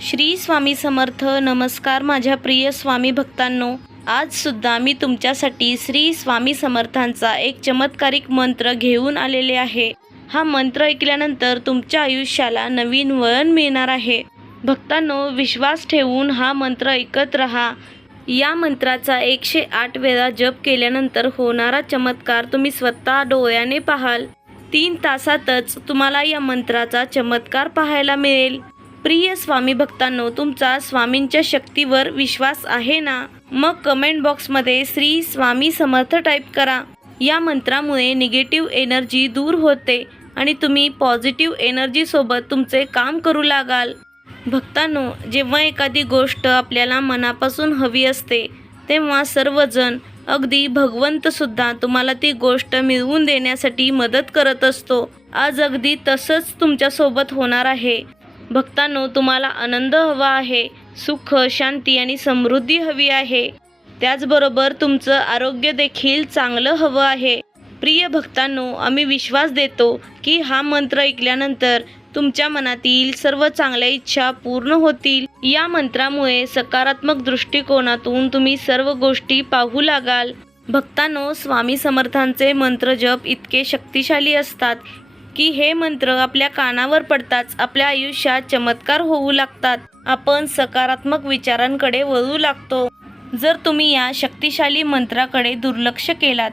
श्री स्वामी समर्थ. नमस्कार माझ्या प्रिय स्वामी भक्तांनो, आज सुद्धा मी तुमच्यासाठी श्री स्वामी समर्थांचा एक चमत्कारिक मंत्र घेऊन आलेले आहे. हा मंत्र ऐकल्यानंतर तुमच्या आयुष्याला नवीन वळण मिळणार आहे. भक्तांनो, विश्वास ठेवून हा मंत्र ऐकत रहा. या मंत्राचा 108 वेळा जप केल्यानंतर होणारा चमत्कार तुम्ही स्वतः डोळ्याने पाहाल. 3 तासातच तुम्हाला या मंत्राचा चमत्कार पाहायला मिळेल. प्रिय स्वामी भक्तांनो, तुमचा स्वामींच्या शक्तीवर विश्वास आहे ना? मग कमेंट बॉक्समध्ये श्री स्वामी समर्थ टाईप करा. या मंत्रामुळे निगेटिव्ह एनर्जी दूर होते आणि तुम्ही पॉझिटिव्ह एनर्जीसोबत तुमचे काम करू लागाल. भक्तांनो, जेव्हा एखादी गोष्ट आपल्याला मनापासून हवी असते तेव्हा सर्वजण, अगदी भगवंतसुद्धा तुम्हाला ती गोष्ट मिळवून देण्यासाठी मदत करत असतो. आज अगदी तसंच तुमच्यासोबत होणार आहे. भक्तांनो, तुम्हाला आनंद हवा आहे, सुख, शांती आणि समृद्धी हवी आहे. त्याचबरोबर तुमचं आरोग्य देखील चांगलं हवं आहे. प्रिय भक्तांनो, आम्ही विश्वास देतो की हा मंत्र ऐकल्यानंतर तुमच्या मनातील सर्व चांगल्या इच्छा पूर्ण होतील. या मंत्रामुळे सकारात्मक दृष्टिकोनातून तुम्ही सर्व गोष्टी पाहू लागाल. भक्तांनो, स्वामी समर्थांचे मंत्र जप इतके शक्तिशाली असतात की हे मंत्र आपल्या कानावर पडताच आपल्या आयुष्यात चमत्कार होऊ लागतात. आपण सकारात्मक विचारांकडे वळू लागतो. जर तुम्ही या शक्तिशाली मंत्राकडे दुर्लक्ष केलात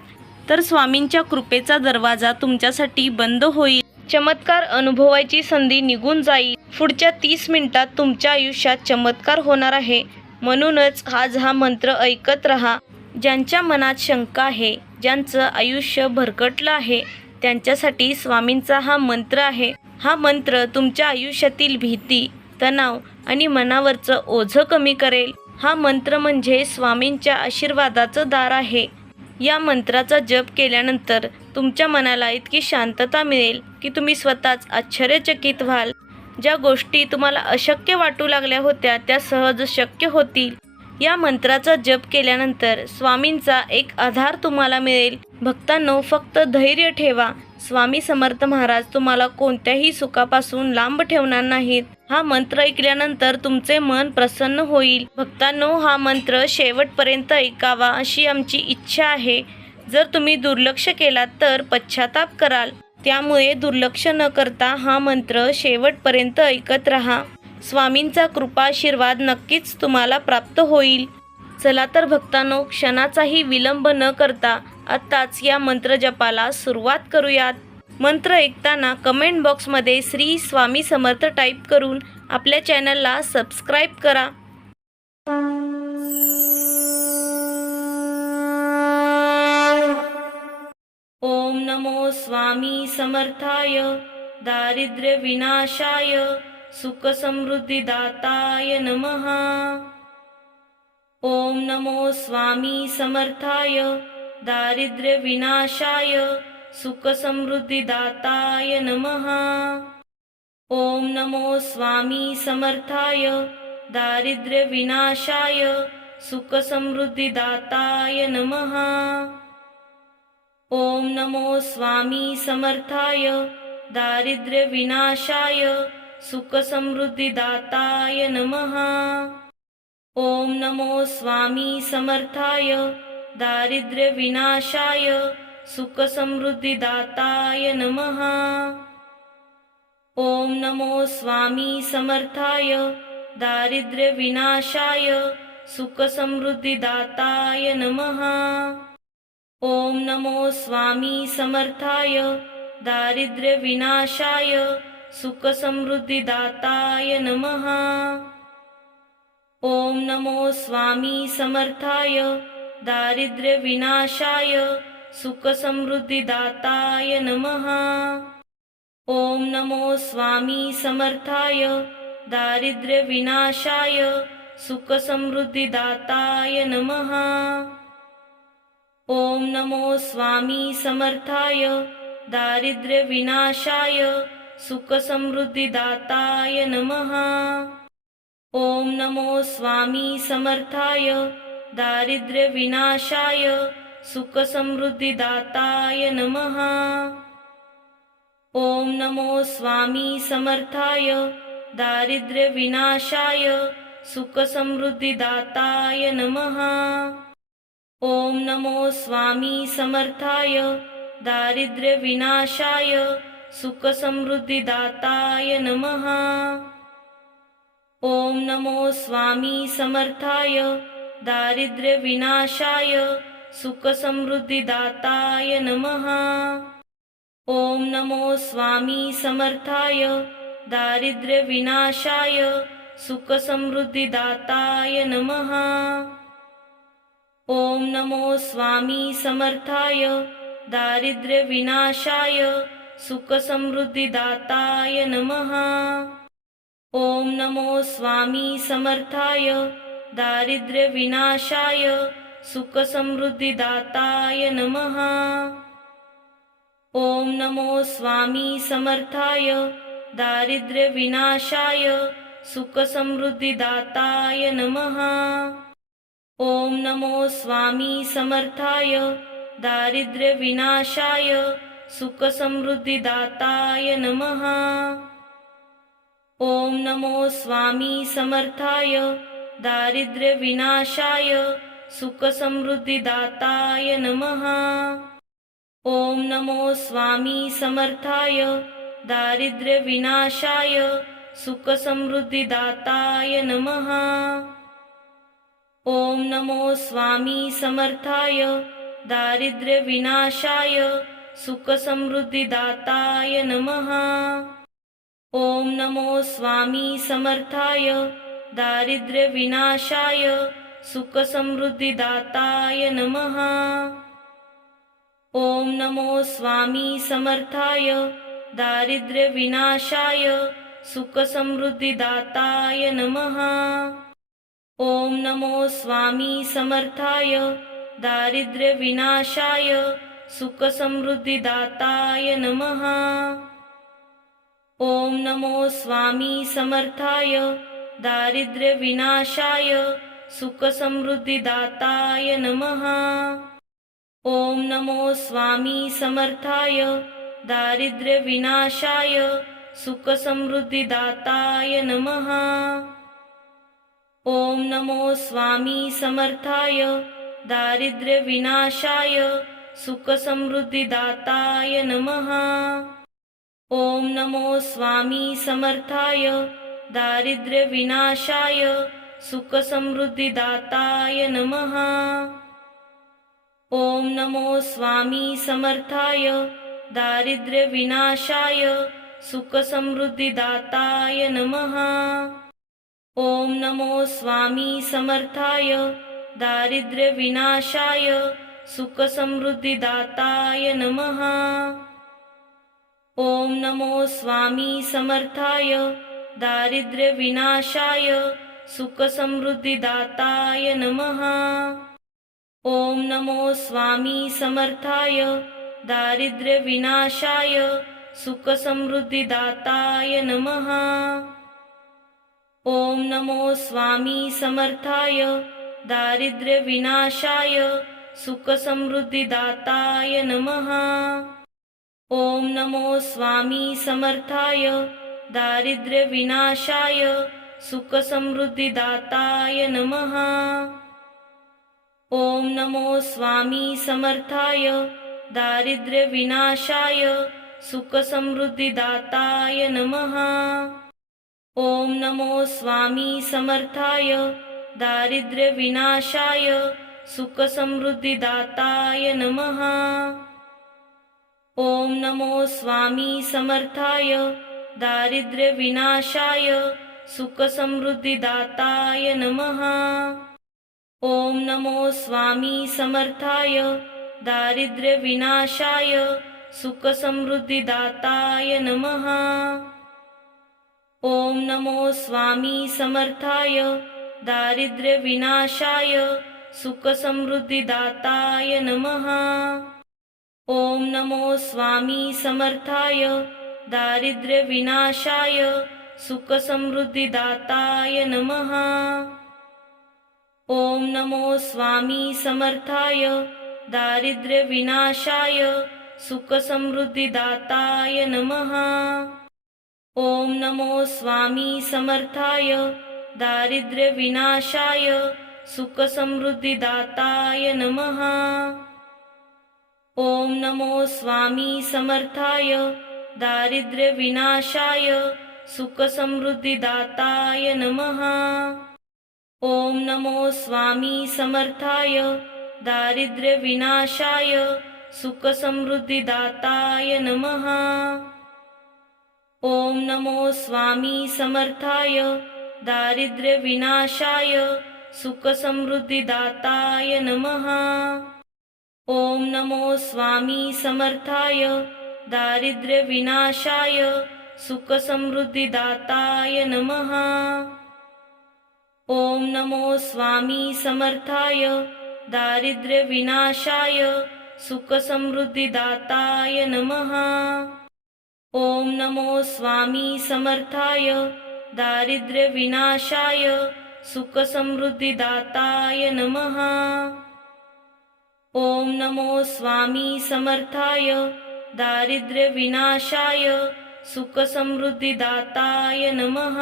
तर स्वामींच्या कृपेचा दरवाजा तुमच्यासाठी बंद होईल. चमत्कार अनुभवायची संधी निघून जाईल. पुढच्या 30 मिनिटात तुमच्या आयुष्यात चमत्कार होणार आहे. म्हणूनच आज हा मंत्र ऐकत रहा. ज्यांच्या मनात शंका आहे, ज्यांचं आयुष्य भरकटलं आहे, त्यांच्यासाठी स्वामींचा हा मंत्र आहे. हा मंत्र तुमच्या आयुष्यातील भीती, तणाव आणि मनावरचं ओझं कमी करेल. हा मंत्र म्हणजे स्वामींच्या आशीर्वादाचं दार आहे. या मंत्राचा जप केल्यानंतर तुमच्या मनाला इतकी शांतता मिळेल की तुम्ही स्वतःच आश्चर्यचकित व्हाल. ज्या गोष्टी तुम्हाला अशक्य वाटू लागल्या होत्या त्या सहज शक्य होतील. या मंत्राचा जप केल्यानंतर स्वामींचा एक आधार तुम्हाला मिळेल. भक्तांनो, फक्त धैर्य ठेवा. स्वामी समर्थ महाराज तुम्हाला कोणत्याही सुखापासून लांब ठेवणार नाहीत. हा मंत्र ऐकल्यानंतर तुमचे मन प्रसन्न होईल. भक्तांनो, हा मंत्र शेवटपर्यंत ऐकावा अशी आमची इच्छा आहे. जर तुम्ही दुर्लक्ष केलात तर पश्चाताप कराल. त्यामुळे दुर्लक्ष न करता हा मंत्र शेवटपर्यंत ऐकत रहा. स्वामींचा कृपा आशीर्वाद नक्कीच तुम्हाला प्राप्त होईल. चला तर भक्तांनो, क्षणाचाही विलंब न करता आत्ताच या मंत्र जपाला सुरुवात करूयात. मंत्र ऐकताना कमेंट बॉक्समध्ये श्री स्वामी समर्थ टाईप करून आपल्या चॅनलला सबस्क्राईब करा. ओम नमो स्वामी समर्थाय, दारिद्र्य विनाशाय, सुख समृद्धी दाताय नमः. ओम नमो स्वामी समर्थाय, दारिद्र्य विनाशाय, सुख समृद्धी दाताय नमः. ओम नमो स्वामी समर्थाय, दारिद्र्य विनाशाय, सुख समृद्धी दाताय नमः. ओम नमो स्वामी समर्थाय, दारिद्र्य विनाशाय, सुख समृद्धी दाताय नमः. ओम नमो स्वामी समर्थाय, दारिद्र्य विनाशाय, सुख समृद्धी दाताय नमः. ओम नमो स्वामी समर्थाय, दारिद्र्य विनाशाय, सुख समृद्धी दाताय नमः. ओम नमो स्वामी समर्थाय, दारिद्र्य विनाशाय, सुख समृद्धी दाताय नमः. ओम नमो स्वामी समर्थाय, दारिद्र्य विनाशाय, सुख समृद्धी दाताय नमः. ओम नमो स्वामी समर्थाय, दारिद्र्य विनाशाय, सुख समृद्धी दाताय नमः. ओम नमो स्वामी समर्थाय, दारिद्र्य विनाशाय, सुख समृद्धी दाताय नमः. ओम नमो स्वामी समर्थाय, दारिद्र्य विनाशाय, सुख समृद्धी दाताय नमः. ओम नमो स्वामी समर्थाय दारिद्र्य विनाशाय सुख समृद्धिदाताय नमः। ओम नमो स्वामी समर्थाय दारिद्र्य विनाशाय सुख समृद्धिदाताय नमः। ओम नमो स्वामी समर्थाय दारिद्र्य विनाशाय सुख समृद्धिदाताय नमः। ओम नमो स्वामी समर्थाय दारिद्र्य विनाशाय सुख समृद्धिदाताय नमः। ओम नमो स्वामी समर्थाय दारिद्र्य विनाशाय सुख समृद्धिदाताय नमः। ओम नमो स्वामी समर्थाय दारिद्र्य विनाशाय सुख समृद्धिदाताय नमः। ओम नमो स्वामी समर्थाय दारिद्र्य विनाशाय सुख समृद्धिदाताय नमः। ओम नमो स्वामी समर्थाय दारिद्र्य विनाशाय सुख समृद्धिदाताय नमः। ओम नमो स्वामी समर्थाय दारिद्र्य विनाशाय सुख समृद्धिदाताय नमः। ओम नमो स्वामी समर्थाय दारिद्र्य विनाशाय सुख समृद्धिदाताय नमः। ओम नमो स्वामी समर्थाय दारिद्र्य विनाशाय सुख समृद्धिदाताय नमः। ओम नमो स्वामी समर्थाय दारिद्र्य विनाशाय सुख समृद्धिदाताय नमः। ओम नमो स्वामी समर्थाय दारिद्र्य विनाशाय सुख समृद्धिदाताय नमः। ओम नमो स्वामी समर्थाय दारिद्र्य विनाशाय सुख समृद्धिदाताय नमः। ओम नमो स्वामी समर्थाय दारिद्र्य विनाशाय सुख समृद्धिदाताय नमः। ओम नमो स्वामी समर्थाय दारिद्र्य विनाशाय सुख समृद्धिदाताय नमः। ओम नमो स्वामी समर्थाय दारिद्र्य विनाशाय सुख समृद्धिदाताय नमः। ओम नमो स्वामी समर्थाय दारिद्र्य विनाशाय सुख समृद्धिदाताय नमः। ओम नमो स्वामी समर्थाय दारिद्र्य विनाशाय सुख समृद्धिदाताय नमः। ओम नमो स्वामी समर्थाय दारिद्र्य विनाशाय सुख समृद्धिदाताय नमः। ओम नमो स्वामी समर्थाय दारिद्र्य विनाशाय सुख समृद्धिदाताय नमः। ओम नमो स्वामी समर्थाय दारिद्र्य विनाशाय सुख समृद्धिदाताय नमः। ओम नमो स्वामी समर्थाय दारिद्र्य विनाशाय सुख समृद्धिदाताय नमः। ओम नमो स्वामी समर्थाय दारिद्र्य विनाशाय सुख समृद्धिदाताय नमः। ओम नमो स्वामी समर्थाय दारिद्र्य विनाशाय सुख समृद्धिदाताय नमः। ओम नमो स्वामी समर्थाय दारिद्र्य विनाशाय सुख समृद्धिदाताय नमः। ओम नमो स्वामी समर्थाय दारिद्र्य विनाशाय सुख समृद्धिदाताय नमः। ओम नमो स्वामी समर्थाय दारिद्र्य विनाशाय सुख समृद्धिदाताय नमः। ओम नमो स्वामी समर्थाय दारिद्र्य विनाशाय सुख समृद्धिदाताय नमः। ओम नमो स्वामी समर्थाय दारिद्र्य विनाशाय सुख समृद्धिदाताय नमः। ओम नमो स्वामी समर्थाय दारिद्र्य विनाशाय सुखसमृद्धिदाताय नमः। ओम नमो स्वामी समर्थाय दारिद्र्यविनाशाय सुखसमृद्धिदाताय नमः। ओम नमो स्वामी समर्थाय दारिद्र्यविनाशाय सुखसमृद्धिदाताय नमः। ओम नमो स्वामी समर्थाय दारिद्र्यविनाशाय सुखसमृद्धिदाताय नमः। ओम नमो स्वामी समर्थाय दारिद्र्यविनाशाय सुखसमृद्धिदाताय नमः। ओम नमो स्वामी समर्थाय दारिद्र्यविनाशाय सुखसमृद्धिदाताय नमः। ओम नमो स्वामी समर्थाय दारिद्र्यविनाशाय सुखसमृद्धिदाताय नमः। ओम नमो स्वामी समर्थाय दारिद्र्यविनाशाय सुखसमृद्धिदाताय नमः। ओम नमो स्वामी समर्थाय दारिद्र्यविनाशाय सुखसमृद्धिदाताय नमः।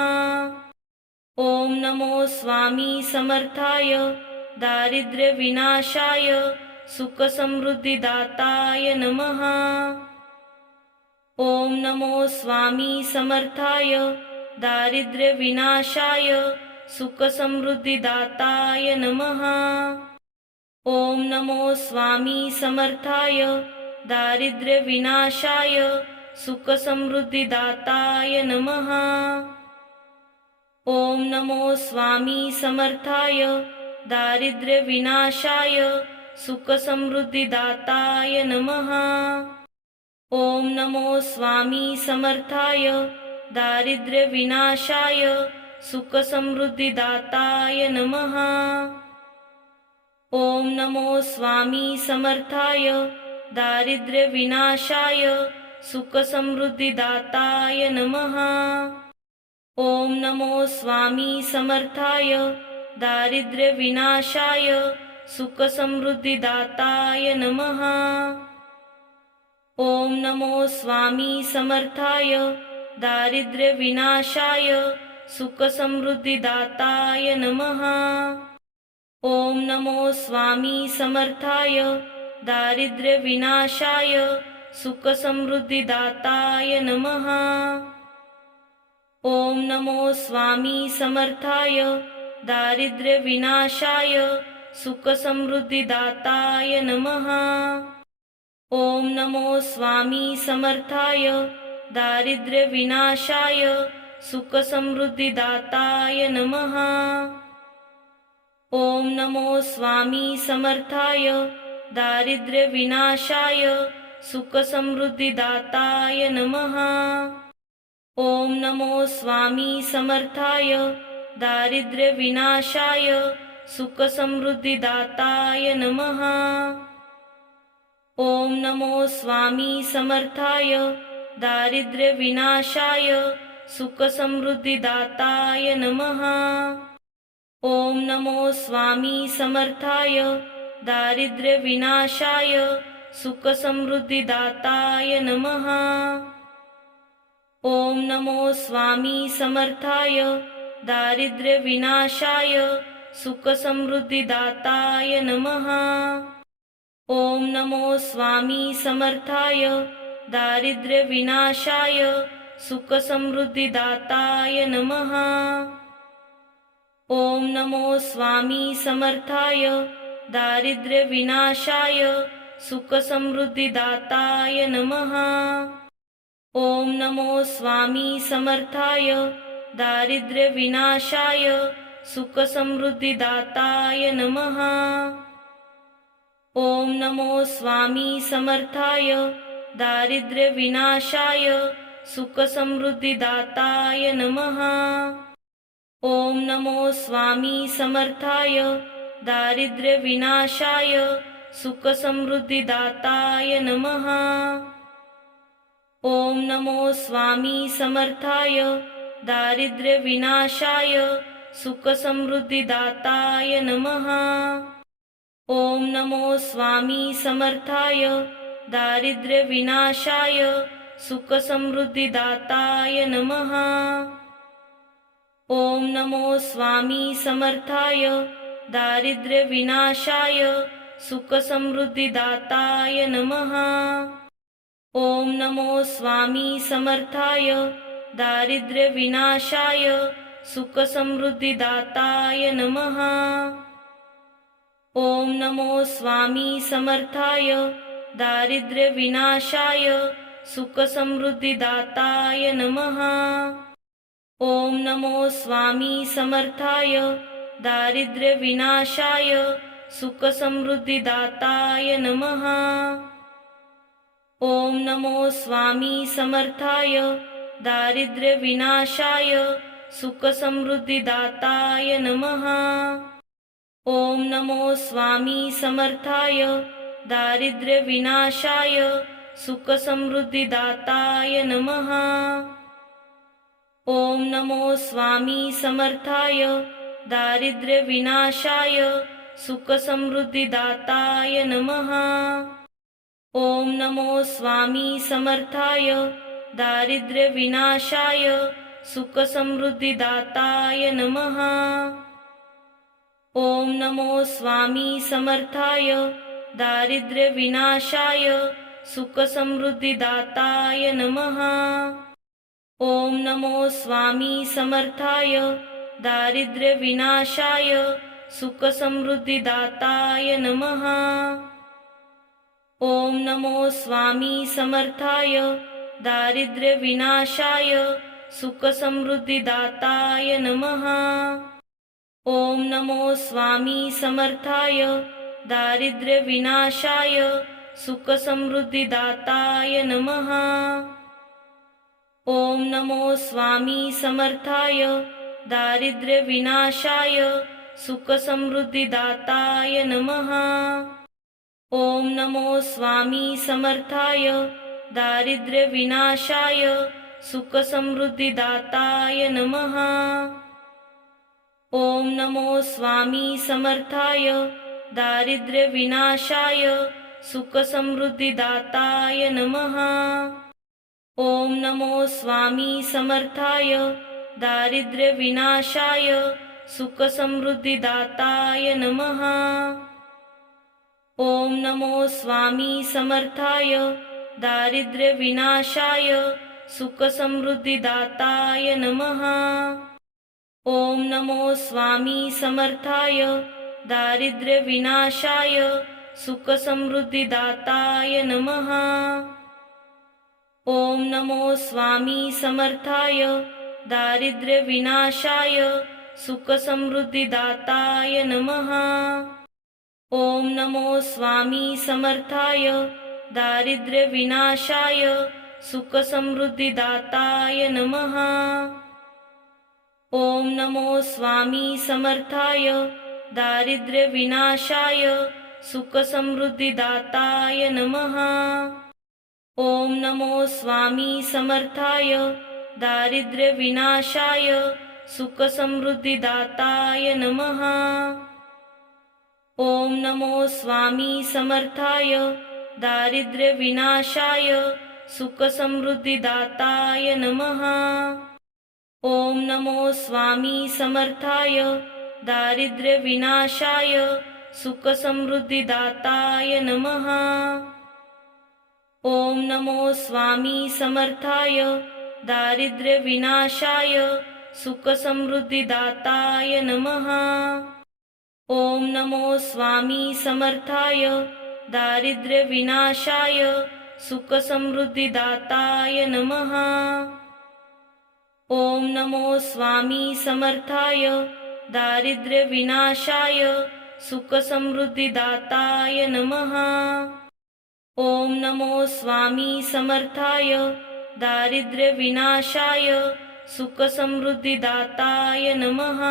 ओम नमो स्वामी समर्थाय दारिद्र्यविनाशाय सुखसमृद्धिदाताय नमः। ओम नमो स्वामी समर्थाय दारिद्र्यविनाशाय सुखसमृद्धिदाताय नमः। ओम नमो स्वामी समर्थाय दारिद्र्यविनाशाय सुखसमृद्धिदाताय नमः। ओम नमो स्वामी समर्थाय दारिद्र्यविनाशाय सुखसमृद्धिदाताय नमः। ओम नमो स्वामी समर्थाय दारिद्र्यविनाशाय सुखसमृद्धिदाताय नमः। ओम नमो स्वामी समर्थाय दारिद्र्यविनाशाय सुखसमृद्धिदाताय नमः। ओम नमो स्वामी समर्थाय दारिद्र्यविनाशाय सुखसमृद्धिदाताय नमः। ओम नमो स्वामी समर्थाय दारिद्र्यविनाशाय सुखसमृद्धिदाताय नमः। ओम नमो स्वामी समर्थाय दारिद्र्यविनाशाय सुखसमृद्धिदाताय नमः। ओम नमो स्वामी समर्थाय दारिद्र्यविनाशाय सुखसमृद्धिदाताय नमः। ओम नमो स्वामी समर्थाय दारिद्र्यविनाशाय सुखसमृद्धिदाताय नमः। ओम नमो स्वामी समर्थाय दारिद्र्यविनाशाय सुखसमृद्धिदाताय नमः। ओम नमो स्वामी समर्थाय दारिद्र्यविनाशाय सुखसमृद्धिदाताय नमः। ओम नमो स्वामी समर्थाय दारिद्र्यविनाशाय सुखसमृद्धिदाताय नमः। ओम नमो स्वामी समर्थाय दारिद्र्यविनाशाय सुखसमृद्धिदाताय नमः। ओम नमो स्वामी समर्थाय दारिद्र्यविनाशाय सुखसमृद्धिदाताय नमः। ओम नमो स्वामी समर्थाय दारिद्र्यविनाशाय सुखसमृद्धिदाताय नमः। ओम नमो स्वामी समर्थाय दारिद्र्यविनाशाय सुखसमृद्धिदाताय नमः। ओम नमो स्वामी समर्थाय दारिद्र्यविनाशाय सुखसमृद्धिदाताय नमः। ओम नमो स्वामी समर्थाय दारिद्र्यविनाशाय सुखसमृद्धिदाताय नमः। ओम नमो स्वामी समर्थाय दारिद्र्यविनाशाय सुखसमृद्धिदाताय नमः। ओम नमो स्वामी समर्थाय दारिद्र्यविनाशाय सुखसमृद्धिदाताय नमः। ओम नमो स्वामी समर्थाय दारिद्र्यविनाशाय सुखसमृद्धिदाताय नमः। ओम नमो स्वामी समर्थाय दारिद्र्यविनाशाय सुखसमृद्धिदाताय नमः। ओम नमो स्वामी समर्थाय दारिद्र्यविनाशाय सुखसमृद्धिदाताय नमः। ओम नमो स्वामी समर्थाय दारिद्र्यविनाशाय सुखसमृद्धिदाताय नमः। ओम नमो स्वामी समर्थाय दारिद्र्यविनाशाय सुखसमृद्धिदाताय नमः। ओम नमो स्वामी समर्थाय दारिद्र्यविनाशाय सुखसमृद्धिदाताय नमः। ओम नमो स्वामी समर्थाय दारिद्र्यविनाशाय सुखसमृद्धिदाताय नमः। ओम नमो स्वामी समर्थाय दारिद्र्यविनाशाय सुखसमृद्धिदाताय नमः। ओम नमो स्वामी समर्थाय दारिद्र्यविनाशाय सुखसमृद्धिदाताय नमः। ओम नमो स्वामी समर्थाय दारिद्र्यविनाशाय सुखसमृद्धिदाताय नमः। ओम नमो स्वामी समर्थाय दारिद्र्यविनाशाय सुखसमृद्धिदाताय नमः। ओम नमो स्वामी समर्थाय दारिद्र्यविनाशाय सुखसमृद्धिदाताय नमः। ओम नमो स्वामी समर्थाय दारिद्र्यविनाशाय सुखसमृद्धिदाताय नमः। ओम नमो स्वामी समर्थाय दारिद्र्यविनाशाय सुखसमृद्धिदाताय नमः। ओम नमो स्वामी समर्थाय दारिद्र्यविनाशाय सुखसमृद्धिदाताय नमः। ओम नमो स्वामी समर्थाय दारिद्र्यविनाशाय सुखसमृद्धिदाताय नमः। ओम नमो स्वामी समर्थाय दारिद्र्यविनाशाय सुखसमृद्धिदाताय नमः। ओम नमो स्वामी समर्थाय दारिद्र्यविनाशाय सुखसमृद्धिदाताय नमः। ओम नमो स्वामी समर्थाय दारिद्र्यविनाशाय सुखसमृद्धिदाताय नमः। ओम नमो स्वामी समर्थाय दारिद्र्यविनाशाय सुखसमृद्धिदाताय नमः। ओम नमो स्वामी समर्थाय दारिद्र्यविनाशाय सुखसमृद्धिदाताय नमः। ओम नमो स्वामी समर्थाय दारिद्र्यविनाशाय सुखसमृद्धिदाताय नमः। ओम नमो स्वामी समर्थाय दारिद्र्यविनाशाय सुखसमृद्धिदाताय नमः। ओम नमो स्वामी समर्थाय दारिद्र्यविनाशाय सुखसमृद्धिदाताय नमः। ओम नमो स्वामी समर्थाय दारिद्र्यविनाशाय सुखसमृद्धिदाताय नमः। ओम नमो स्वामी समर्थाय दारिद्र्यविनाशाय सुखसमृद्धिदाताय नमः। ओम नमो स्वामी समर्थाय दारिद्र्यविनाशाय सुखसमृद्धिदाताय नमः। ओम नमो स्वामी समर्थाय दारिद्र्यविनाशाय सुखसमृद्धिदाताय नमः। ओम नमो स्वामी समर्थाय दारिद्र्यविनाशाय सुखसमृद्धिदाताय नमः।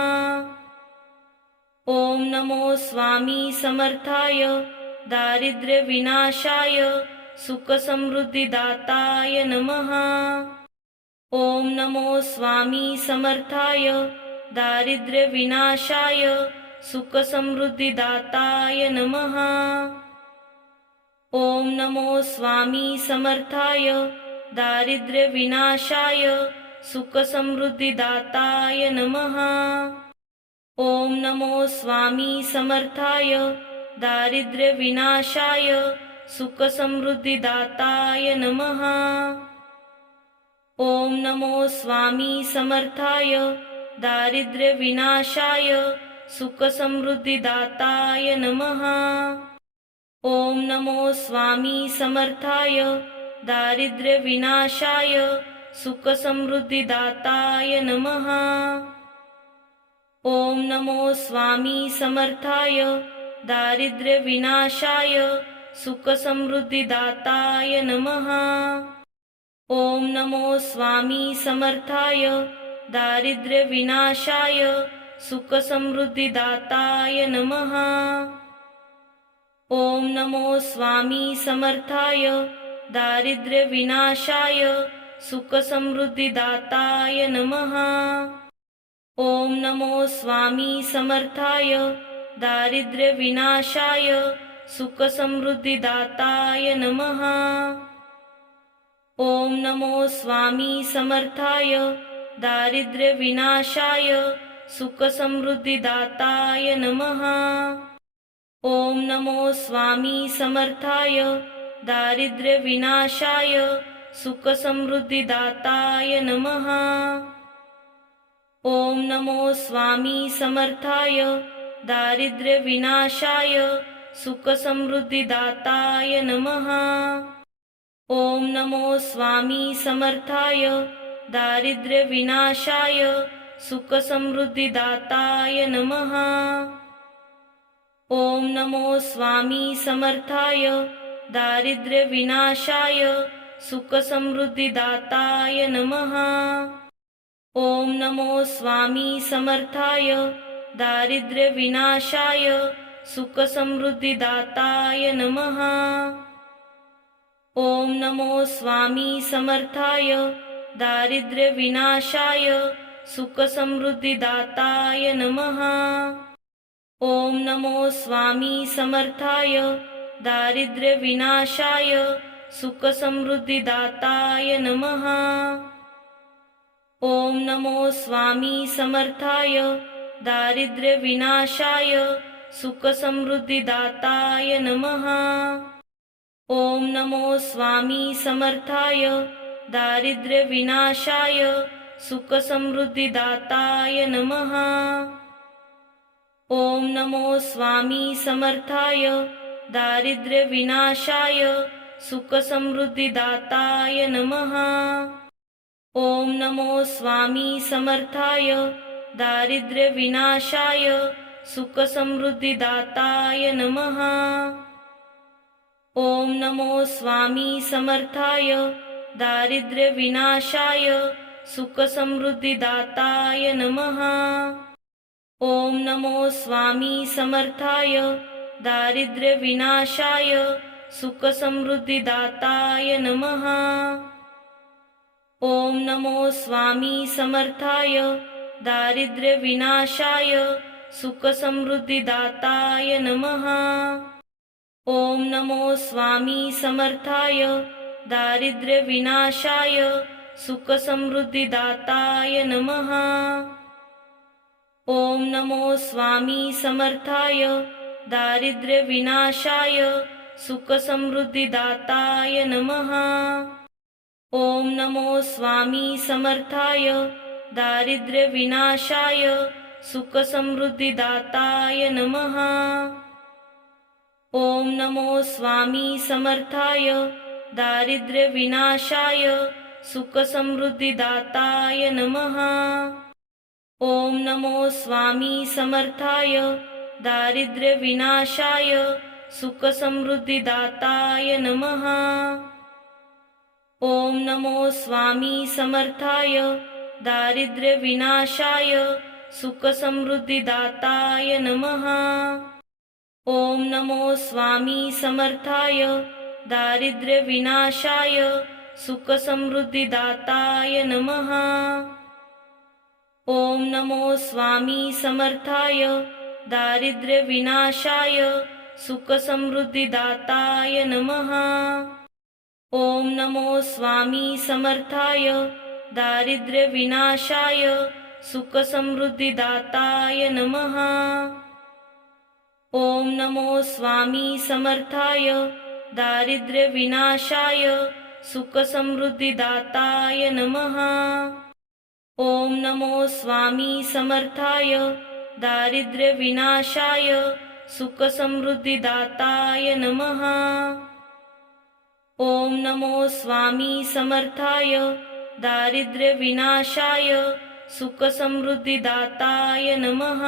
ओम नमो स्वामी समर्थाय दारिद्र्यविनाशाय सुखसमृद्धिदाताय नमः। ओम नमो स्वामी समर्थाय दारिद्र्यविनाशाय सुखसमृद्धिदाताय नमः। ओम नमो स्वामी समर्थाय दारिद्र्य विनाशाय सुख समृद्धिदाताय नमः। ओम नमो स्वामी समर्थाय दारिद्र्य विनाशाय सुख समृद्धिदाताय नमः। ओम नमो स्वामी समर्थाय दारिद्र्य विनाशाय सुख समृद्धिदाताय नमः। ओम नमो स्वामी समर्थाय दारिद्र्य विनाशाय सुख समृद्धिदाताय नमः। ओम नमो स्वामी समर्थाय दारिद्र्य विनाशाय सुख समृद्धिदाताय नमः। ओम नमो स्वामी समर्थाय दारिद्र्य विनाशाय सुख समृद्धिदाताय नमः। ओम नमो स्वामी समर्थाय दारिद्र्य विनाशाय सुख समृद्धिदाताय नमः। ओम नमो स्वामी समर्थाय दारिद्र्य विनाशाय सुख समृद्धिदाताय नमः। ओम नमो स्वामी समर्थाय दारिद्र्य विनाशाय सुख समृद्धिदाताय नमः। ओम नमो स्वामी समर्थाय दारिद्र्य विनाशाय सुख समृद्धिदाताय नमः। ओम नमो स्वामी समर्थाय दारिद्र्य विनाशाय सुख समृद्धिदाताय नमः। ओम नमो स्वामी समर्थाय दारिद्र्य विनाशाय सुख समृद्धिदाताय नमः। ओम नमो स्वामी समर्थाय दारिद्र्य विनाशाय सुख समृद्धिदाताय नमः। ओम नमो स्वामी समर्थाय दारिद्र्य विनाशाय सुख समृद्धिदाताय नमः। ओम नमो स्वामी समर्थाय दारिद्र्य विनाशाय सुख समृद्धिदाताय नमः। ओम नमो स्वामी समर्थाय दारिद्र्य विनाशाय सुख समृद्धिदाताय नमः। ओम नमो स्वामी समर्थाय दारिद्र्य विनाशाय सुख समृद्धिदाताय नमः। ओम नमो स्वामी समर्थाय दारिद्र्य विनाशाय सुख समृद्धिदाताय नमः। ओम नमो स्वामी समर्थाय दारिद्र्य विनाशाय सुख समृद्धिदाताय नमः। ओम नमो स्वामी समर्थाय दारिद्र्य विनाशाय सुख समृद्धिदाताय नमः। ओम नमो स्वामी समर्थाय दारिद्र्य विनाशाय सुख समृद्धिदाताय नमः। ओम नमो स्वामी समर्थाय दारिद्र्य विनाशाय सुख समृद्धिदाताय नमः। ओम नमो स्वामी समर्थाय दारिद्र्य विनाशाय सुख समृद्धिदाताय नमः। ओम नमो स्वामी समर्थाय दारिद्र्य विनाशाय सुख समृद्धिदाताय नमः। ओम नमो स्वामी समर्थाय दारिद्र्य विनाशाय सुख समृद्धिदाताय नमः। ओम नमो स्वामी समर्थाय दारिद्र्य विनाशाय सुख समृद्धिदाताय नमः। ओम नमो स्वामी समर्थाय दारिद्र्य विनाशाय सुख समृद्धिदाताय नमः। ओम नमो स्वामी समर्थाय दारिद्र्य विनाशाय सुख समृद्धिदाताय नमः। ओम नमो स्वामी समर्थाय दारिद्र्य विनाशाय सुख समृद्धिदाताय नमः। ओम नमो स्वामी समर्थाय दारिद्र्य विनाशाय सुख समृद्धिदाताय नमः। ओम नमो स्वामी समर्थाय दारिद्र्य विनाशाय सुखसमृद्धिदाताय नमः। ओम नमो स्वामी समर्थाय दारिद्र्यविनाशाय सुखसमृद्धिदाताय नमः। ओम नमो स्वामी समर्थाय दारिद्र्यविनाशाय सुखसमृद्धिदाताय नमः। ओम नमो स्वामी समर्थाय दारिद्र्यविनाशाय सुखसमृद्धिदाताय नमः। ओम नमो स्वामी समर्थाय दारिद्र्यविनाशाय सुखसमृद्धिदाताय नमः।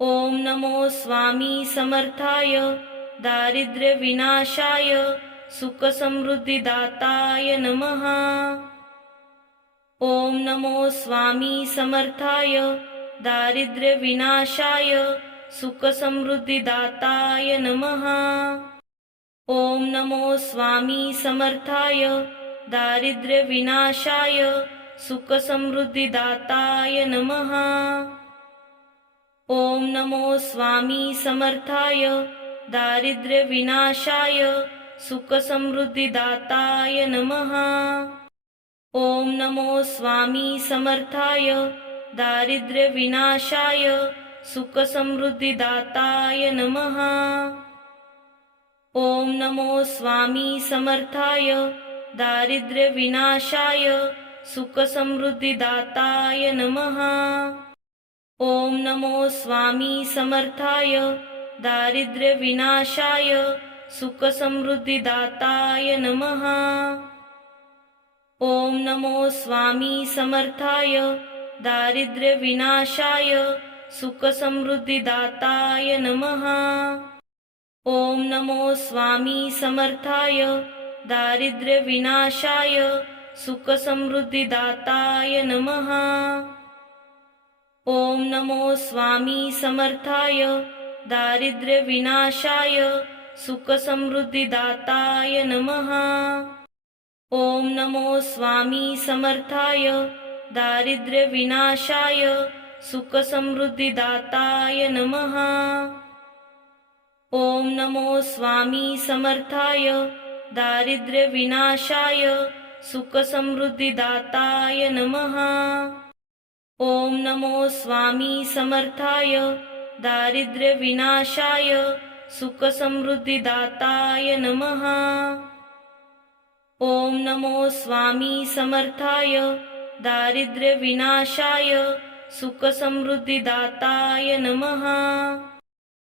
ओम नमो स्वामी समर्थाय दारिद्र्यविनाशाय सुखसमृद्धिदाताय नमः। ओम नमो स्वामी समर्थाय दारिद्र्यविनाशाय सुखसमृद्धिदाताय नमः। ओम नमो स्वामी समर्थाय दारिद्र्यविनाशाय सुखसमृद्धिदाताय नमः। ओम नमो स्वामी समर्थाय दारिद्र्यविनाशाय सुखसमृद्धिदाताय नमः। ओम नमो स्वामी समर्थाय दारिद्र्यविनाशाय सुखसमृद्धिदाताय नमः। ओम नमो स्वामी समर्थाय दारिद्र्यविनाशाय सुखसमृद्धिदाताय नमः। ओम नमो स्वामी समर्थाय दारिद्र्यविनाशाय सुखसमृद्धिदाताय नमः। ओम नमो स्वामी समर्थाय दारिद्र्यविनाशाय सुखसमृद्धिदाताय नमः। ओम नमो स्वामी समर्थाय दारिद्र्यविनाशाय सुखसमृद्धिदाताय नमः। ओम नमो स्वामी समर्थाय दारिद्र्यविनाशाय सुखसमृद्धिदाताय नमः। ओम नमो स्वामी समर्थाय दारिद्र्यविनाशाय सुखसमृद्धिदाताय नमः। ओम नमो स्वामी समर्थाय दारिद्र्यविनाशाय सुखसमृद्धिदाताय नमः। ओम नमो स्वामी समर्थाय दारिद्र्यविनाशाय सुखसमृद्धिदाताय नमः। ओम नमो स्वामी समर्थाय दारिद्र्यविनाशाय सुखसमृद्धिदाताय नमः।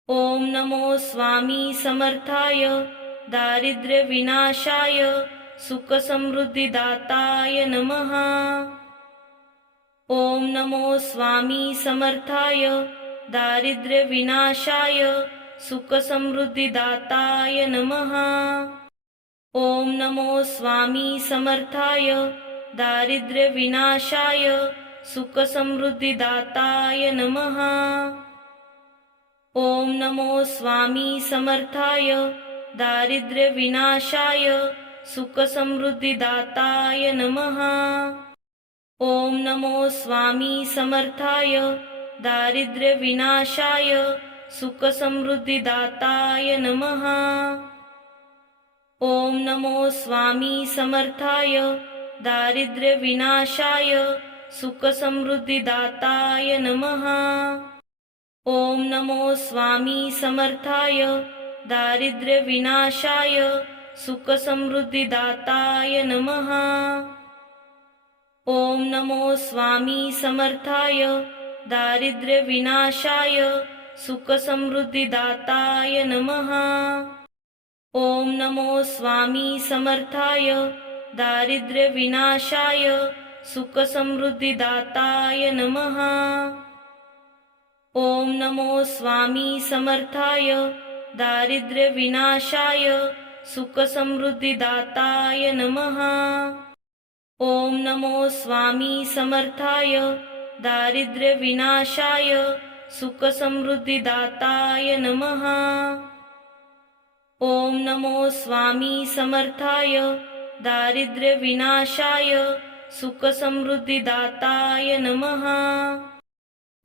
ओम नमो स्वामी समर्थाय दारिद्र्यविनाशाय सुखसमृद्धिदाताय नमः। ओम नमो स्वामी समर्थाय दारिद्र्यविनाशाय सुखसमृद्धिदाताय नमः। ओम नमो स्वामी समर्थाय दारिद्र्यविनाशाय सुखसमृद्धिदाताय नमः। ओम नमो स्वामी समर्थाय दारिद्र्यविनाशाय सुखसमृद्धिदाताय नमः। ओम नमो स्वामी समर्थाय दारिद्र्यविनाशाय सुखसमृद्धिदाताय नमः। ओम नमो स्वामी समर्थाय दारिद्र्यविनाशाय सुखसमृद्धिदाताय नमः। ओम नमो स्वामी समर्थाय दारिद्र्यविनाशाय सुखसमृद्धिदाताय नमः। ओम नमो स्वामी समर्थाय दारिद्र्यविनाशाय सुखसमृद्धिदाताय नमः। ओम नमो स्वामी समर्थाय दारिद्र्यविनाशाय सुखसमृद्धिदाताय नमः। ओम नमो स्वामी समर्थाय दारिद्र्यविनाशाय सुखसमृद्धिदाताय नमः। ओम नमो स्वामी समर्थाय दारिद्र्यविनाशाय सुखसमृद्धिदाताय नमः। ओम नमो स्वामी समर्थाय दारिद्र्यविनाशाय सुखसमृद्धिदाताय नमः।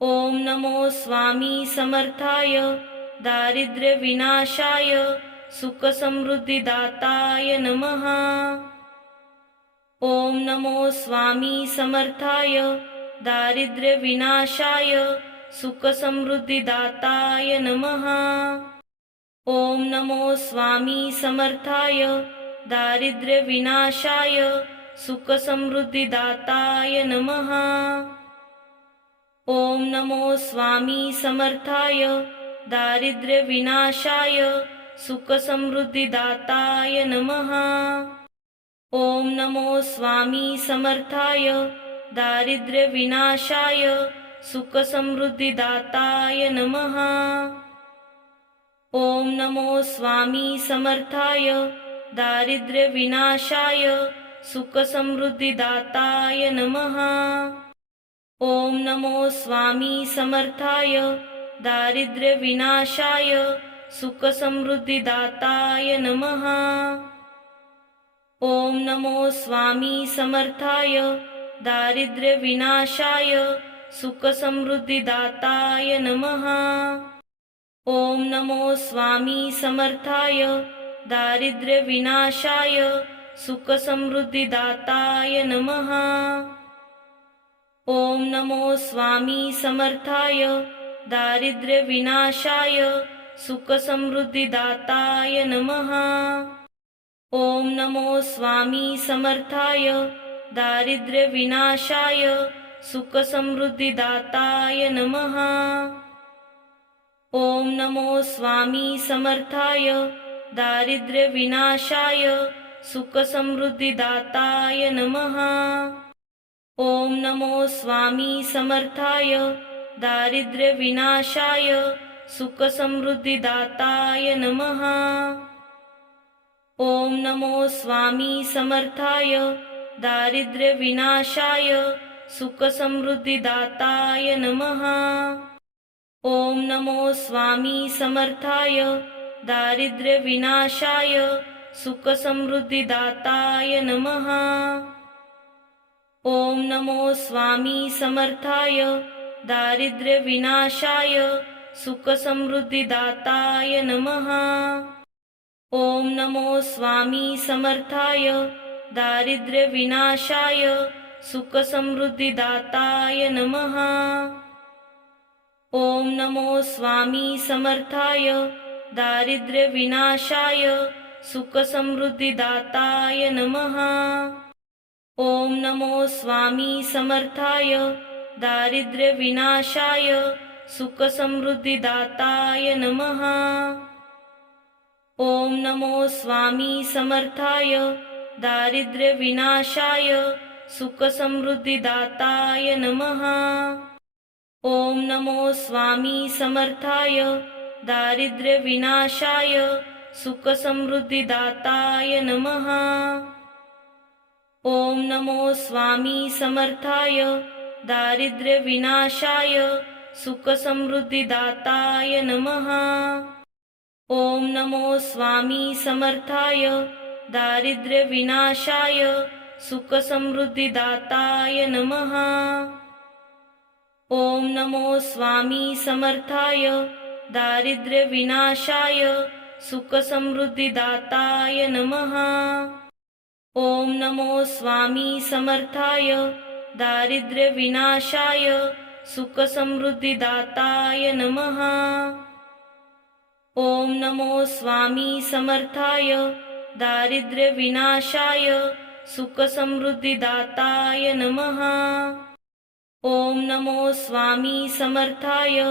ओम नमो स्वामी समर्थाय दारिद्र्यविनाशाय सुखसमृद्धिदाताय नमः। ओम नमो स्वामी समर्थाय दारिद्र्यविनाशाय सुखसमृद्धिदाताय नमः। ओम नमो स्वामी समर्थाय दारिद्र्यविनाशाय सुखसमृद्धिदाताय नमः। ओम नमो स्वामी समर्थाय दारिद्र्यविनाशाय सुखसमृद्धिदाताय नमः। ओम नमो स्वामी समर्थाय दारिद्र्यविनाशाय सुखसमृद्धिदाताय नमः। ओम नमो स्वामी समर्थाय दारिद्र्यविनाशाय सुखसमृद्धिदाताय नमः। ओम नमो स्वामी समर्थाय दारिद्र्यविनाशाय सुखसमृद्धिदाताय नमः। ओम नमो स्वामी समर्थाय दारिद्र्यविनाशाय सुखसमृद्धिदाताय नमः। ओम नमो स्वामी समर्थाय दारिद्र्यविनाशाय सुखसमृद्धिदाताय नमः। ओम नमो स्वामी समर्थाय दारिद्र्यविनाशाय सुखसमृद्धिदाताय नमः। ओम नमो स्वामी समर्थाय दारिद्र्यविनाशाय सुखसमृद्धिदाताय नमः। ओम नमो स्वामी समर्थाय दारिद्र्यविनाशाय सुखसमृद्धिदाताय नमः। ओम नमो स्वामी समर्थाय दारिद्र्यविनाशाय सुखसमृद्धिदाताय नमः। ओम नमो स्वामी समर्थाय दारिद्र्यविनाशाय सुखसमृद्धिदाताय नमः। ओम नमो स्वामी समर्थाय दारिद्र्यविनाशाय सुखसमृद्धिदाताय नमः। ओम नमो स्वामी समर्थाय दारिद्र्यविनाशाय सुखसमृद्धिदाताय नमः। ओम नमो स्वामी समर्थाय दारिद्र्यविनाशाय सुखसमृद्धिदाताय नमः। ओम नमो स्वामी समर्थाय दारिद्र्यविनाशाय सुखसमृद्धिदाताय नमः। ओम नमो स्वामी समर्थाय दारिद्र्यविनाशाय सुखसमृद्धिदाताय नमः। ओम नमो स्वामी समर्थाय दारिद्र्यविनाशाय सुखसमृद्धिदाताय नमः। ओम नमो स्वामी समर्थाय दारिद्र्यविनाशाय सुखसमृद्धिदाताय नमः। ओम नमो स्वामी समर्थाय दारिद्र्यविनाशाय सुखसमृद्धिदाताय नमः। ओम नमो स्वामी समर्थाय दारिद्र्यविनाशाय सुखसमृद्धिदाताय नमः। ओम नमो स्वामी समर्थाय दारिद्र्यविनाशाय सुखसमृद्धिदाताय नमः। ओम नमो स्वामी समर्थाय दारिद्र्यविनाशाय सुखसमृद्धिदाताय नमः। ओम नमो स्वामी समर्थाय दारिद्र्यविनाशाय सुखसमृद्धिदाताय नमः। ओम नमो स्वामी समर्थाय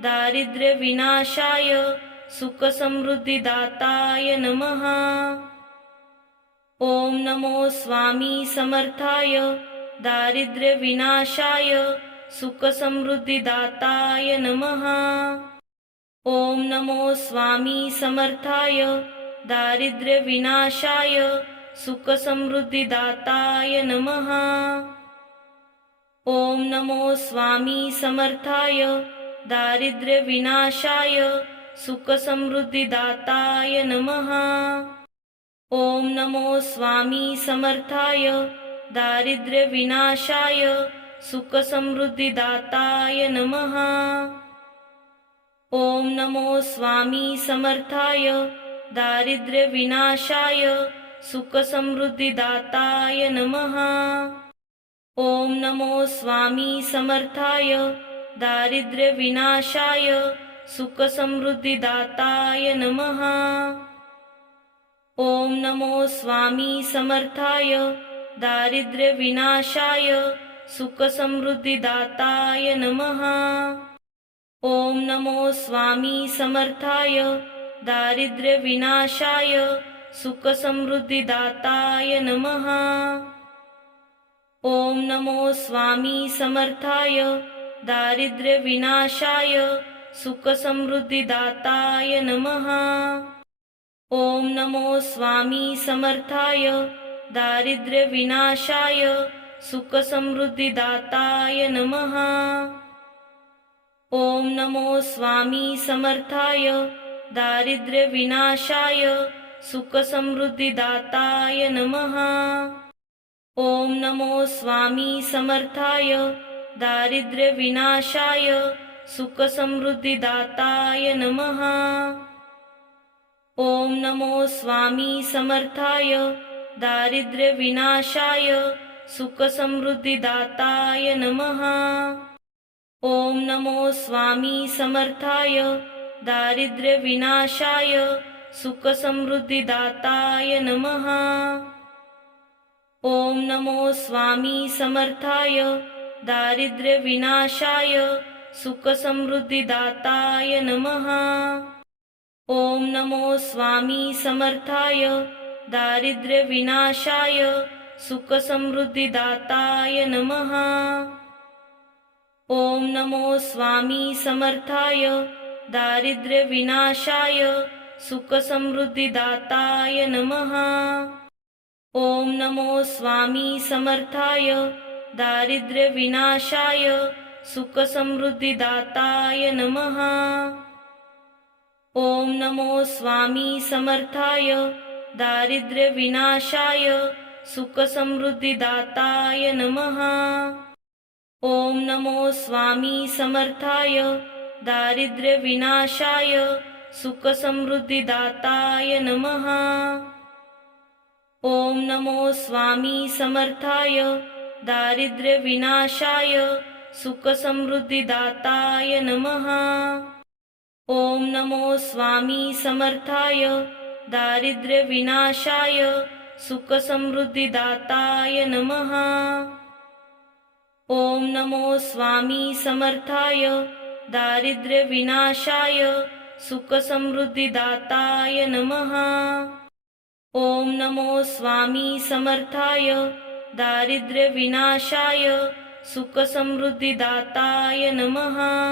दारिद्र्यविनाशाय सुखसमृद्धिदाताय नमः। ओम नमो स्वामी समर्थाय दारिद्र्यविनाशाय सुखसमृद्धिदाताय नमः। ओम नमो स्वामी समर्थाय दारिद्र्यविनाशाय सुखसमृद्धिदाताय नमः। ओम नमो स्वामी समर्थाय दारिद्र्यविनाशाय सुखसमृद्धिदाताय नमः। ओम नमो स्वामी समर्थाय दारिद्र्यविनाशाय सुखसमृद्धिदाताय नमः। ओम नमो स्वामी समर्थाय दारिद्र्य विनाशाय सुख समृद्धिदाताय नमः। ओम नमो स्वामी समर्थाय दारिद्र्य विनाशाय सुख समृद्धिदाताय नमः। ओम नमो स्वामी समर्थाय दारिद्र्य विनाशाय सुख समृद्धिदाताय नमः। ओम नमो स्वामी समर्थाय दारिद्र्य विनाशाय सुख समृद्धिदाताय नमः। ओम नमो स्वामी समर्थाय दारिद्र्य विनाशाय सुख समृद्धिदाताय नमः। ओम नमो स्वामी समर्थाय दारिद्र्य विनाशाय सुख समृद्धिदाताय नमः। ओम नमो स्वामी समर्थाय दारिद्र्य विनाशाय सुख समृद्धिदाताय नमः। ओम नमो स्वामी समर्थाय दारिद्र्य विनाशाय सुख समृद्धिदाताय नमः। ओम नमो स्वामी समर्थाय दारिद्र्य विनाशाय सुख समृद्धिदाताय नमः। ओम नमो स्वामी समर्थाय दारिद्र्य विनाशाय सुख समृद्धिदाताय नमः। ओम नमो स्वामी समर्थाय दारिद्र्य विनाशाय सुख समृद्धिदाताय नमः। ओम नमो स्वामी समर्थाय दारिद्र्य विनाशाय सुख समृद्धिदाताय नमः। ओम नमो स्वामी समर्थाय दारिद्र्य विनाशाय सुख समृद्धिदाताय नमः। ओम नमो स्वामी समर्थाय दारिद्र्य विनाशाय सुख समृद्धिदाताय नमः। ओम नमो स्वामी समर्थाय दारिद्र्य विनाशाय सुख समृद्धिदाताय नमः। ओम नमो स्वामी समर्थाय दारिद्र्य विनाशाय सुख समृद्धिदाताय नमः। ओम नमो स्वामी समर्थाय दारिद्र्य विनाशाय सुख समृद्धिदाताय नमः। ओम नमो स्वामी समर्थाय दारिद्र्य विनाशाय सुख समृद्धिदाताय नमः। ओम नमो स्वामी समर्थाय दारिद्र्य विनाशाय सुख समृद्धिदाताय नमः। ओम नमो स्वामी समर्थाय दारिद्र्य विनाशाय सुख समृद्धिदाताय नमः।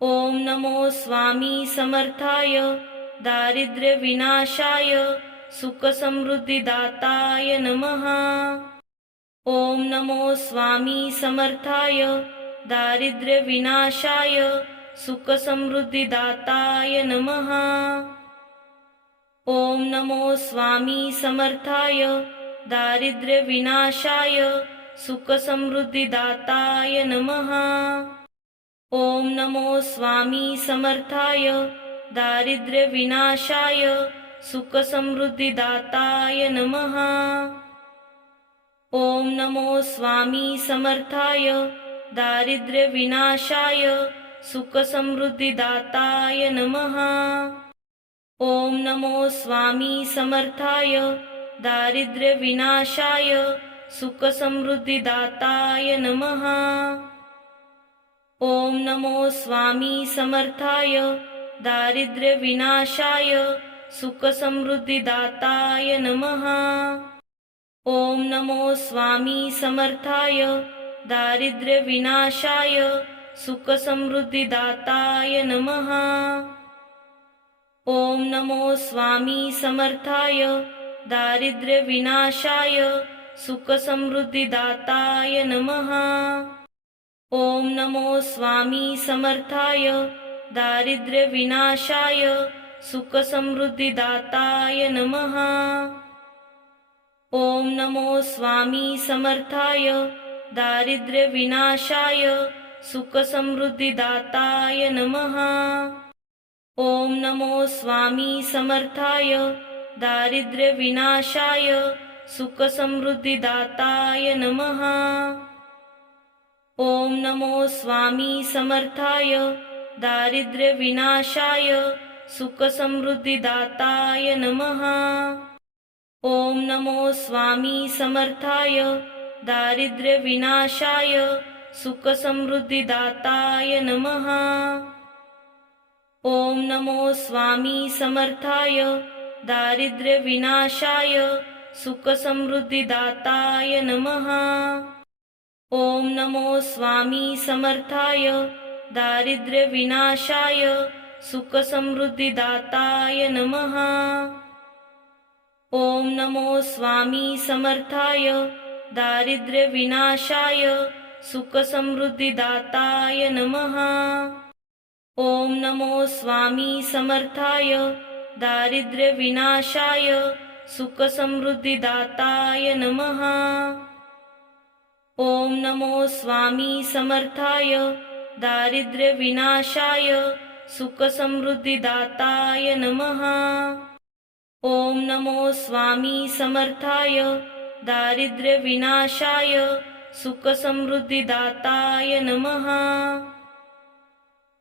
ओम नमो स्वामी समर्थाय दारिद्र्य विनाशाय सुख समृद्धिदाताय नमः। ओम नमो स्वामी समर्थाय दारिद्र्य विनाशाय सुख समृद्धिदाताय नमः। ओम नमो स्वामी समर्थाय दारिद्र्य विनाशाय सुख समृद्धिदाताय नमः। ओम नमो स्वामी समर्थाय दारिद्र्य विनाशाय सुख समृद्धिदाताय नमः। ओम नमो स्वामी समर्थाय दारिद्र्य विनाशाय सुख समृद्धिदाताय नमः। ओम नमो स्वामी समर्थाय दारिद्र्य विनाशाय सुख समृद्धिदाताय नमः। ओम नमो स्वामी समर्थाय दारिद्र्य विनाशाय सुख समृद्धिदाताय नमः। ओम नमो स्वामी समर्थाय दारिद्र्य विनाशाय सुख समृद्धिदाताय नमः। ओम नमो स्वामी समर्थाय दारिद्र्य विनाशाय सुख समृद्धिदाताय नमः। ओम नमो स्वामी समर्थाय दारिद्र्य विनाशाय सुख समृद्धिदाताय नमः। ओम नमो स्वामी समर्थाय दारिद्र्य विनाशाय सुखसमृद्धिदाताय नमः। ओम नमो स्वामी समर्थाय दारिद्र्यविनाशाय सुखसमृद्धिदाताय नमः। ओम नमो स्वामी समर्थाय दारिद्र्यविनाशाय सुखसमृद्धिदाताय नमः। ओम नमो स्वामी समर्थाय दारिद्र्यविनाशाय सुखसमृद्धिदाताय नमः। ओम नमो स्वामी समर्थाय दारिद्र्यविनाशाय सुखसमृद्धिदाताय नमः। ओम नमो स्वामी समर्थाय दारिद्र्यविनाशाय सुखसमृद्धिदाताय नमः। ओम नमो स्वामी समर्थाय दारिद्र्यविनाशाय सुखसमृद्धिदाताय नमः। ओम नमो स्वामी समर्थाय दारिद्र्यविनाशाय सुखसमृद्धिदाताय नमः। ओम नमो स्वामी समर्थाय दारिद्र्यविनाशाय सुखसमृद्धिदाताय नमः। ओम नमो स्वामी समर्थाय दारिद्र्यविनाशाय सुखसमृद्धिदाताय नमः।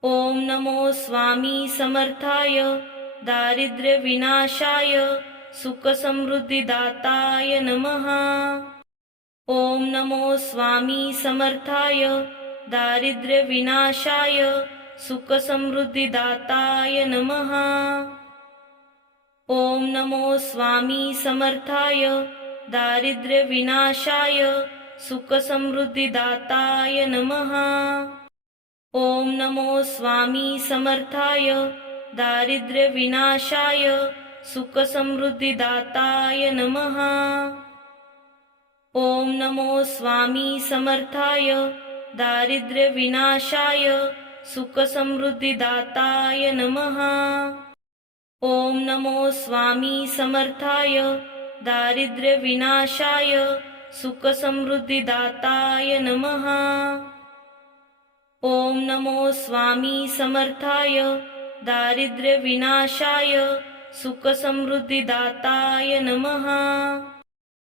ओम नमो स्वामी समर्थाय दारिद्र्यविनाशाय सुखसमृद्धिदाताय नमः। ओम नमो स्वामी समर्थाय दारिद्र्यविनाशाय सुखसमृद्धिदाताय नमः। ओम नमो स्वामी समर्थाय दारिद्र्यविनाशाय सुखसमृद्धिदाताय नमः। ओम नमो स्वामी समर्थाय दारिद्र्यविनाशाय सुखसमृद्धिदाताय नमः। ओम नमो स्वामी समर्थाय दारिद्र्यविनाशाय सुखसमृद्धिदाताय नमः। ओम नमो स्वामी समर्थाय दारिद्र्यविनाशाय सुखसमृद्धिदाताय नमः। ओम नमो स्वामी समर्थाय दारिद्र्यविनाशाय सुखसमृद्धिदाताय नमः।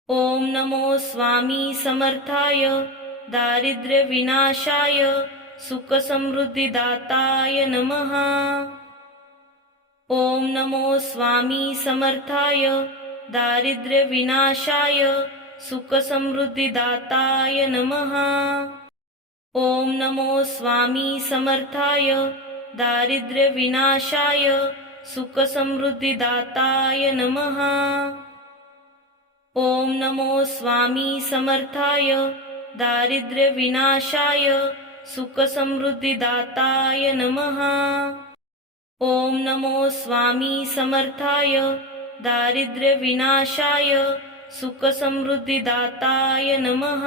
ओम नमो स्वामी समर्थाय दारिद्र्यविनाशाय सुखसमृद्धिदाताय नमः। ओम नमो स्वामी समर्थाय दारिद्र्यविनाशाय सुखसमृद्धिदाताय नमः। ओम नमो स्वामी समर्थाय दारिद्र्यविनाशाय सुखसमृद्धिदाताय नमः। ओम नमो स्वामी समर्थाय दारिद्र्यविनाशाय सुखसमृद्धिदाताय नमः। ओम नमो स्वामी समर्थाय दारिद्र्यविनाशाय सुखसमृद्धिदाताय नमः।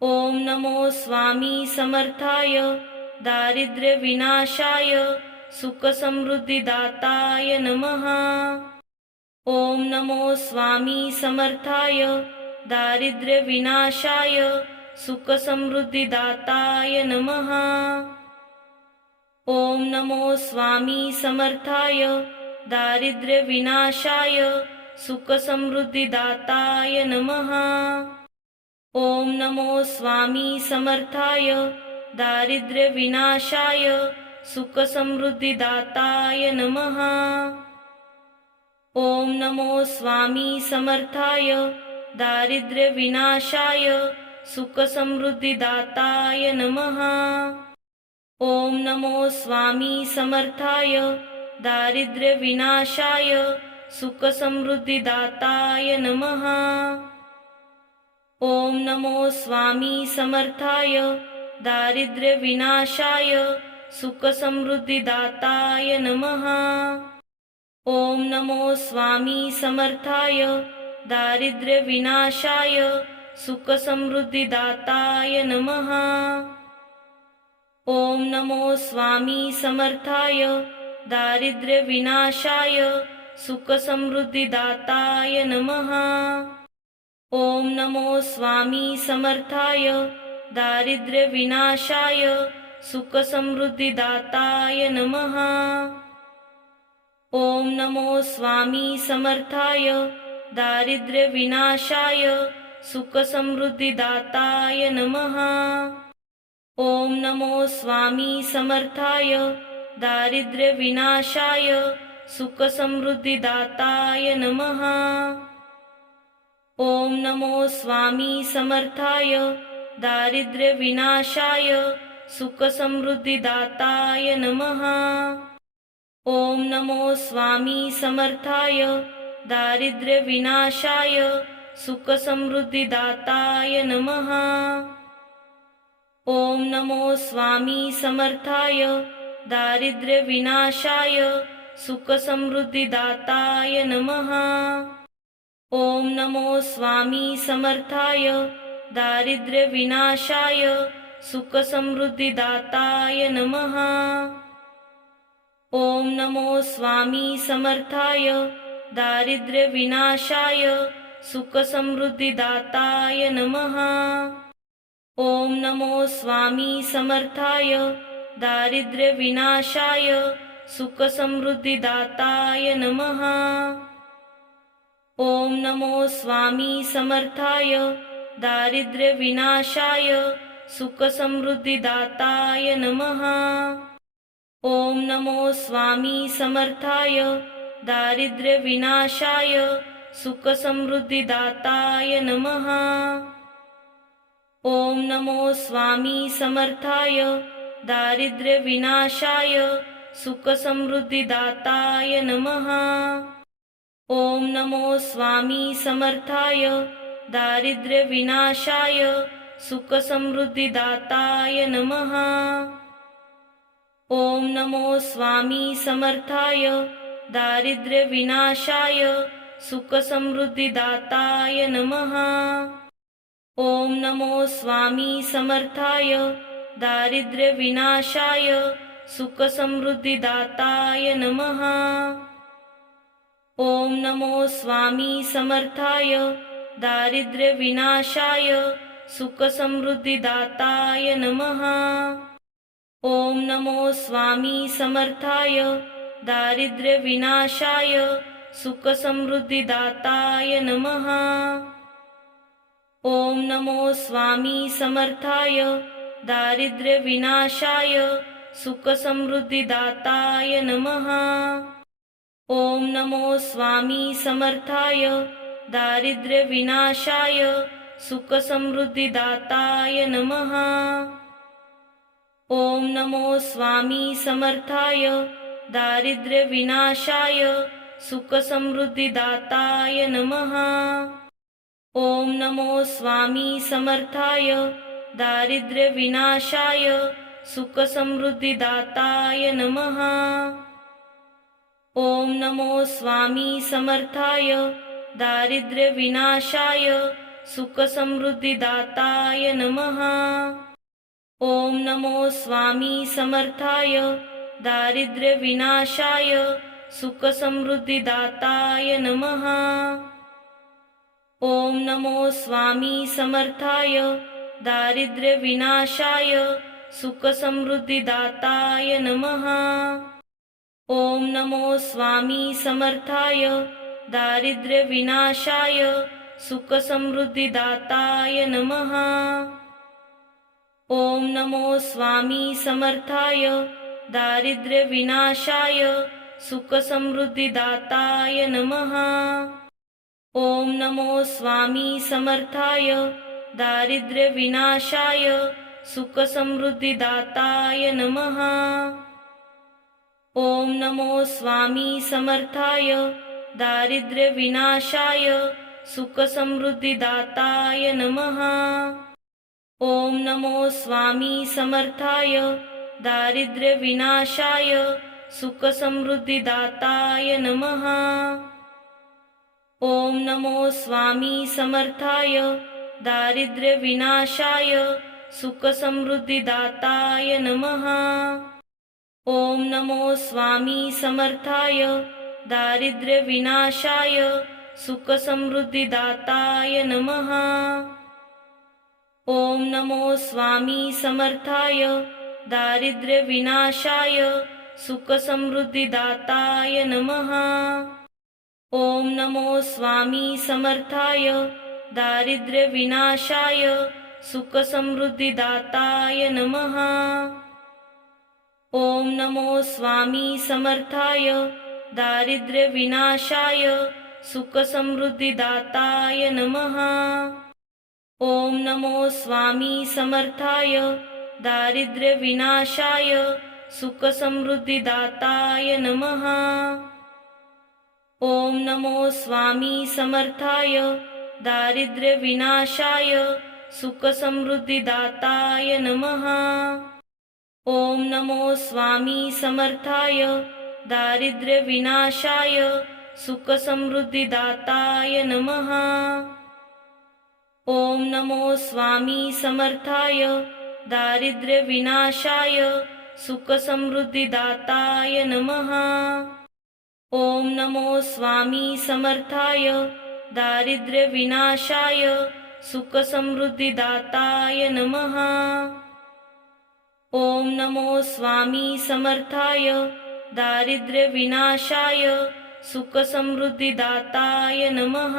ओम नमो स्वामी समर्थाय दारिद्र्यविनाशाय सुखसमृद्धिदाताय नमः। ओम नमो स्वामी समर्थाय दारिद्र्यविनाशाय सुखसमृद्धिदाताय नमः। ओम नमो स्वामी समर्थाय दारिद्र्यविनाशाय सुखसमृद्धिदाताय नमः। ओम नमो स्वामी समर्थाय दारिद्र्यविनाशाय सुखसमृद्धिदाताय नमः। ओम नमो स्वामी समर्थाय दारिद्र्यविनाशाय सुखसमृद्धिदाताय नमः। ओम नमो स्वामी समर्थाय दारिद्र्यविनाशाय सुखसमृद्धिदाताय नमः। ओम नमो स्वामी समर्थाय दारिद्र्यविनाशाय सुखसमृद्धिदाताय नमः। ओम नमो स्वामी समर्थाय दारिद्र्यविनाशाय सुखसमृद्धिदाताय नमः। ओम नमो स्वामी समर्थाय दारिद्र्यविनाशाय सुखसमृद्धिदाताय नमः। ओम नमो स्वामी समर्थाय दारिद्र्यविनाशाय सुखसमृद्धिदाताय नमः। ओम नमो स्वामी समर्थाय दारिद्र्यविनाशाय सुखसमृद्धिदाताय नमः। ओम नमो स्वामी समर्थाय दारिद्र्यविनाशाय सुखसमृद्धिदाताय नमः। ओम नमो स्वामी समर्थाय दारिद्र्यविनाशाय सुखसमृद्धिदाताय नमः। ओम नमो स्वामी समर्थाय दारिद्र्यविनाशाय सुखसमृद्धिदाताय नमः। ओम नमो स्वामी समर्थाय दारिद्र्यविनाशाय सुखसमृद्धिदाताय नमः। ओम नमो स्वामी समर्थाय दारिद्र्यविनाशाय सुखसमृद्धिदाताय नमः। ओम नमो स्वामी समर्थाय दारिद्र्यविनाशाय सुखसमृद्धिदाताय नमः। ओम नमो स्वामी समर्थाय दारिद्र्यविनाशाय सुखसमृद्धिदाताय नमः। ओम नमो स्वामी समर्थाय दारिद्र्यविनाशाय सुखसमृद्धिदाताय नमः। ओम नमो स्वामी समर्थाय दारिद्र्यविनाशाय सुखसमृद्धिदाताय नमः। ओम नमो स्वामी समर्थाय दारिद्र्यविनाशाय सुखसमृद्धिदाताय नमः। ओम नमो स्वामी समर्थाय दारिद्र्यविनाशाय सुखसमृद्धिदाताय नमः। ओम नमो स्वामी समर्थाय दारिद्र्यविनाशाय सुखसमृद्धिदाताय नमः। ओम नमो स्वामी समर्थाय दारिद्र्यविनाशाय सुखसमृद्धिदाताय नमः। ओम नमो स्वामी समर्थाय दारिद्र्यविनाशाय सुखसमृद्धिदाताय नमः। ओम नमो स्वामी समर्थाय दारिद्र्यविनाशाय सुखसमृद्धिदाताय नमः। ओम नमो स्वामी समर्थाय दारिद्र्यविनाशाय सुखसमृद्धिदाताय नमः। ओम नमो स्वामी समर्थाय दारिद्र्यविनाशाय सुखसमृद्धिदाताय नमः। ओम नमो स्वामी समर्थाय दारिद्र्यविनाशाय सुखसमृद्धिदाताय नमः। ओम नमो स्वामी समर्थाय दारिद्र्यविनाशाय सुखसमृद्धिदाताय नमः। ओम नमो स्वामी समर्थाय दारिद्र्यविनाशाय सुखसमृद्धिदाताय नमः। ओम नमो स्वामी समर्थाय दारिद्र्यविनाशाय सुखसमृद्धिदाताय नमः। ओम नमो स्वामी समर्थाय दारिद्र्यविनाशाय सुखसमृद्धिदाताय नमः। ओम नमो स्वामी समर्थाय दारिद्र्यविनाशाय सुखसमृद्धिदाताय नमः। ओम नमो स्वामी समर्थाय दारिद्र्यविनाशाय सुखसमृद्धिदाताय नमः। ओम नमो स्वामी समर्थाय दारिद्र्यविनाशाय सुखसमृद्धिदाताय नमः। ओम नमो स्वामी समर्थाय दारिद्र्यविनाशाय सुखसमृद्धिदाताय नमः। ओम नमो स्वामी समर्थाय दारिद्र्यविनाशाय सुखसमृद्धिदाताय नमः। ओम नमो स्वामी समर्थाय दारिद्र्यविनाशाय सुखसमृद्धिदाताय नमः। ओम नमो स्वामी समर्थाय दारिद्र्यविनाशाय सुखसमृद्धिदाताय नमः। ओम नमो स्वामी समर्थाय दारिद्र्य विनाशाय सुख समृद्धिदाताय नमः। ओम नमो स्वामी समर्थाय दारिद्र्य विनाशाय सुख समृद्धिदाताय नमः। ओम नमो स्वामी समर्थाय दारिद्र्य विनाशाय सुख समृद्धिदाताय नमः। ओम नमो स्वामी समर्थाय दारिद्र्य विनाशाय सुख समृद्धिदाताय नमः। ओम नमो स्वामी समर्थाय दारिद्र्य विनाशाय सुख समृद्धिदाताय नमः। ओम नमो स्वामी समर्थाय दारिद्र्य विनाशाय सुख समृद्धिदाताय नमः। ओम नमो स्वामी समर्थाय दारिद्र्य विनाशाय सुख समृद्धिदाताय नमः। ओम नमो स्वामी समर्थाय दारिद्र्य विनाशाय सुख समृद्धिदाताय नमः। ओम नमो स्वामी समर्थाय दारिद्र्य विनाशाय सुख समृद्धिदाताय नमः।